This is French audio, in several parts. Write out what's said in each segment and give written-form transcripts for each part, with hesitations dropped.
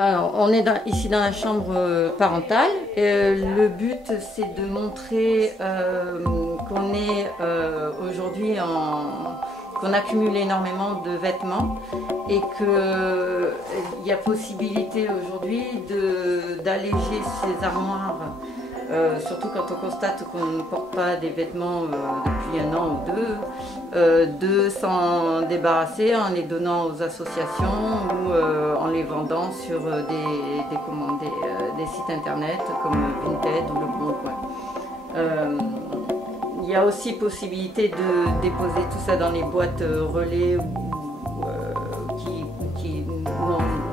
Alors, on est ici dans la chambre parentale. Le but, c'est de montrer qu'on est aujourd'hui qu'on accumule énormément de vêtements et qu'il y a possibilité aujourd'hui d'alléger ces armoires. Surtout quand on constate qu'on ne porte pas des vêtements depuis un an ou deux, de s'en débarrasser en les donnant aux associations ou en les vendant sur des sites internet comme Vinted ou Le Bon Coin. Il y a aussi possibilité de déposer tout ça dans les boîtes relais où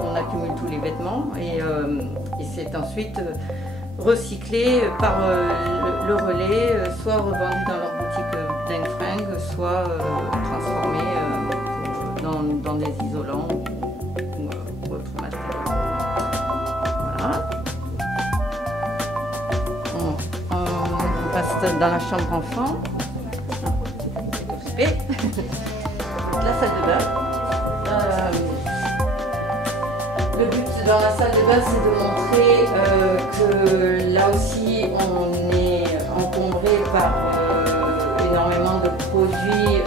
on accumule tous les vêtements et c'est ensuite recyclés par le relais, soit revendus dans leur boutique Dingue Fringues, soit transformés dans des isolants ou autres matériaux. Voilà. On passe dans la chambre enfant. La salle de bain. Le but dans la salle de bain, c'est de montrer que là aussi, on est encombré par énormément de produits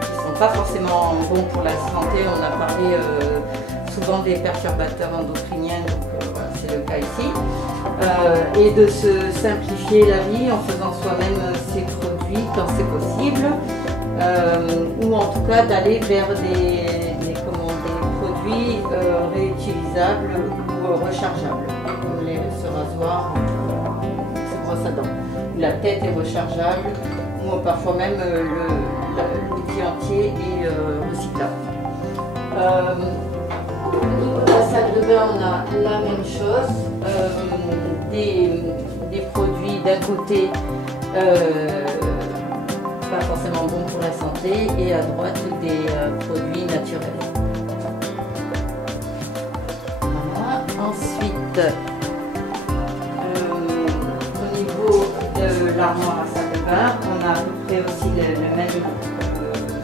qui ne sont pas forcément bons pour la santé. On a parlé souvent des perturbateurs endocriniens, donc voilà, c'est le cas ici. Et de se simplifier la vie en faisant soi-même ses produits quand c'est possible, ou en tout cas d'aller vers des produits réutilisables ou rechargeables, comme ce rasoir, ce brosse à dents. La tête est rechargeable, ou parfois même l'outil entier est recyclable. Au niveau de la salle de bain, on a la même chose, des produits d'un côté pas forcément bons pour la santé, et à droite des produits naturels. Ensuite, au niveau de l'armoire à salle de bain, on a à peu près aussi le même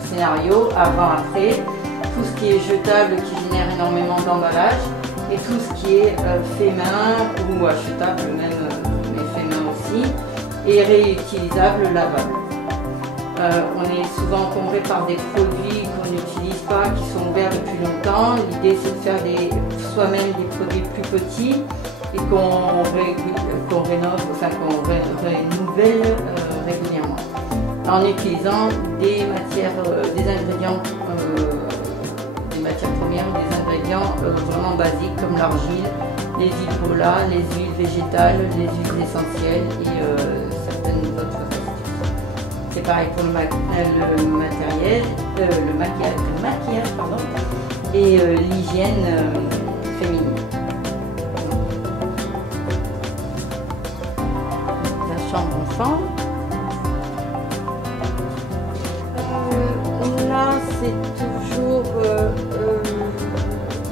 scénario, avant-après. Tout ce qui est jetable qui génère énormément d'emballage et tout ce qui est fait main ou achetable même, mais fait main aussi, et réutilisable, lavable. On est souvent encombré par des produits qu'on n'utilise pas, qui sont ouverts depuis longtemps. L'idée, c'est de faire soi-même des produits plus petits et qu'on rénove, enfin qu'on renouvelle régulièrement, en utilisant des matières premières, des ingrédients vraiment basiques comme l'argile, les huiles Pola, les huiles végétales, les huiles essentielles et certaines autres choses. C'est pareil pour le maquillage et l'hygiène féminine. La chambre enfant. Là, c'est toujours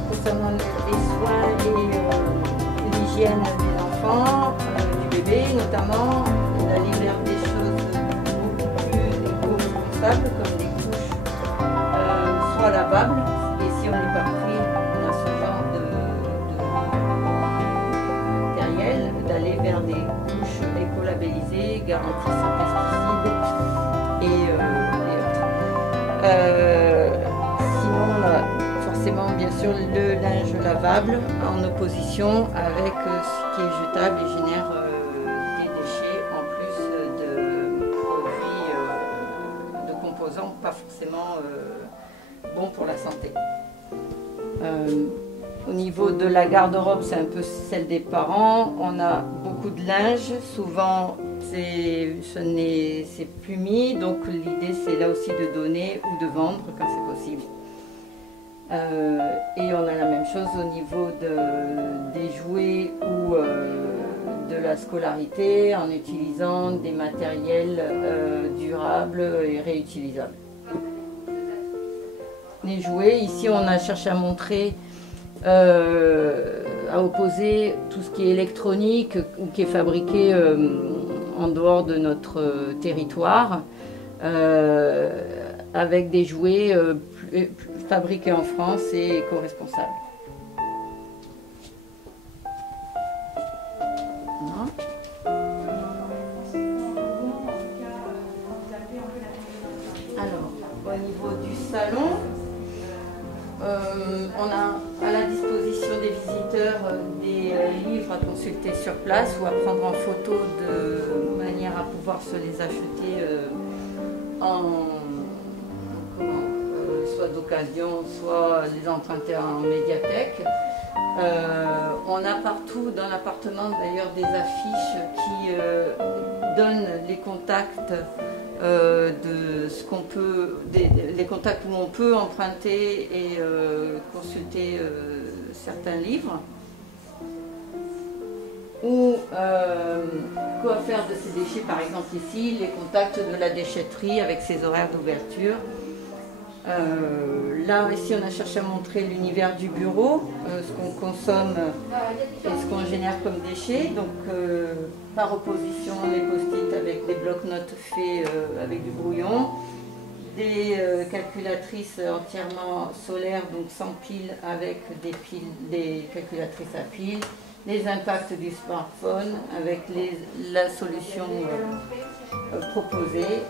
concernant les soins et l'hygiène des enfants, du bébé notamment. On a libéré des choses comme des couches soit lavables, et si on n'est pas pris dans ce genre de matériel, d'aller vers des couches écolabellisées, garanties sans pesticides et autres. Sinon, on a forcément bien sûr le linge lavable en opposition avec ce qui est jetable et génère pas forcément bon pour la santé. Au niveau de la garde-robe, c'est un peu celle des parents. On a beaucoup de linge, souvent c'est plus mis, donc l'idée c'est là aussi de donner ou de vendre quand c'est possible. Et on a la même chose au niveau des jouets ou de la scolarité, en utilisant des matériels durables et réutilisables. Les jouets, ici on a cherché à montrer, à opposer tout ce qui est électronique ou qui est fabriqué en dehors de notre territoire, avec des jouets fabriqués en France et éco-responsables. On a à la disposition des visiteurs des livres à consulter sur place ou à prendre en photo de manière à pouvoir se les acheter soit d'occasion, soit les emprunter en médiathèque. On a partout dans l'appartement d'ailleurs des affiches qui donnent les contacts de ce qu'on peut, les contacts où on peut emprunter et consulter certains livres. Ou quoi faire de ces déchets, par exemple ici, les contacts de la déchetterie avec ses horaires d'ouverture. Là, ici, on a cherché à montrer l'univers du bureau, ce qu'on consomme et ce qu'on génère comme déchets. Donc, par opposition, les post-it avec des blocs-notes faits avec du brouillon, des calculatrices entièrement solaires, donc sans piles, avec des calculatrices à piles, les impacts du smartphone avec la solution proposée,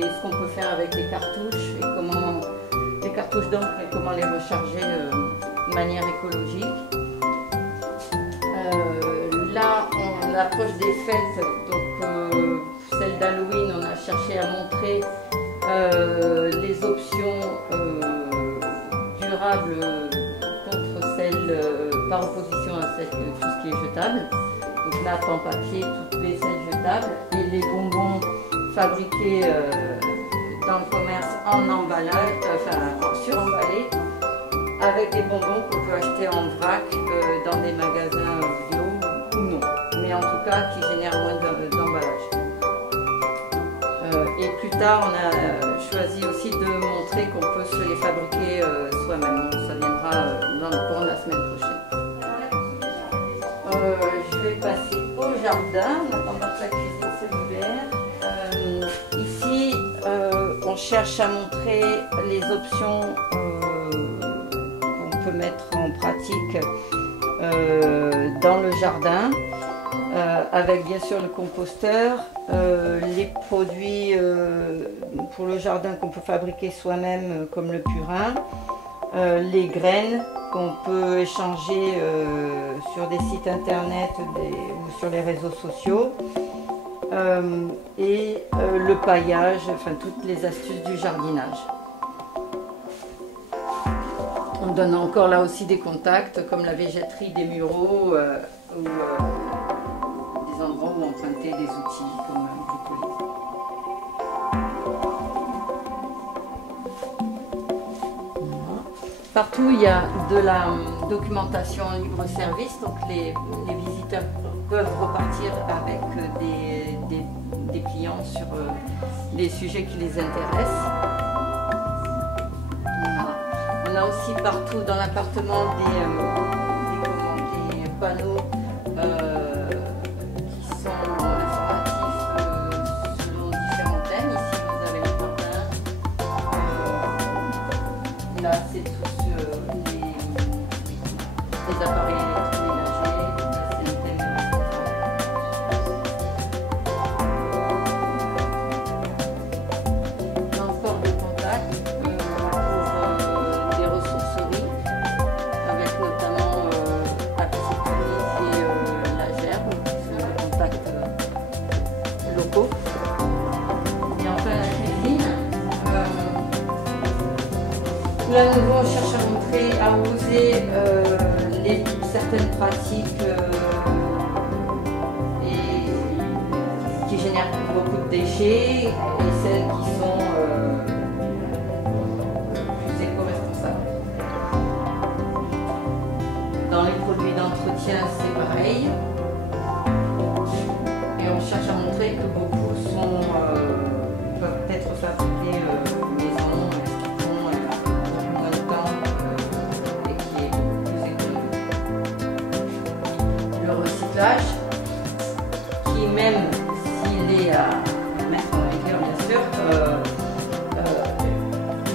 ce qu'on peut faire avec les cartouches, et les cartouches d'encre et comment les recharger de manière écologique. Là, on approche des fêtes, donc celle d'Halloween, on a cherché à montrer les options durables contre celles par opposition à tout ce qui est jetable. Donc nappe en papier, toutes les vaisselle jetables et les bonbons fabriqués dans le commerce en emballage, sur-emballés, avec des bonbons qu'on peut acheter en vrac dans des magasins bio ou non, mais en tout cas qui génèrent moins d'emballage. Et plus tard, on a choisi aussi de montrer qu'on peut se les fabriquer soi-même. Ça viendra dans le cours de la semaine prochaine. Je vais passer au jardin, en attendant que la cuisine cellulaire. Ici, on cherche à montrer les options qu'on peut mettre en pratique dans le jardin, avec bien sûr le composteur, les produits pour le jardin qu'on peut fabriquer soi-même comme le purin, les graines qu'on peut échanger sur des sites internet ou sur les réseaux sociaux, et le paillage, enfin toutes les astuces du jardinage. On donne encore là aussi des contacts comme la végéterie des Mureaux ou des endroits où emprunter des outils comme bricoler. Partout, il y a de la documentation en libre service, donc les visiteurs peuvent repartir avec des clients sur des sujets qui les intéressent. On a aussi partout dans l'appartement des panneaux qui sont informatifs selon différents thèmes. Ici, vous avez le jardin. Là, c'est tout les appareils électroménagers. C'est le thème de encore des contacts pour des ressourceries, avec notamment la petite Tunis et la Gerbe, qui sont des contacts locaux. Et enfin la cuisine. Là, nous on cherche à montrer, à oser certaines pratiques qui génèrent beaucoup de déchets et celles qui sont plus éco-responsables. Dans les produits d'entretien, c'est pareil. Et on cherche à montrer que beaucoup peuvent être fabriqués maison, ce qui prend beaucoup moins de temps et qui est beaucoup plus économique. Le recyclage, qui même s'il est à mettre en vigueur bien sûr,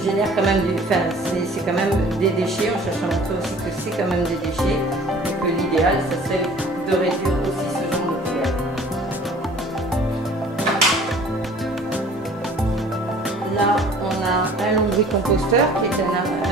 génère quand même c'est quand même des déchets. On cherche à montrer aussi que c'est quand même des déchets et que l'idéal, ça serait de réduire aussi ce genre de poubelle. Là, on a un long bruit composteur qui est un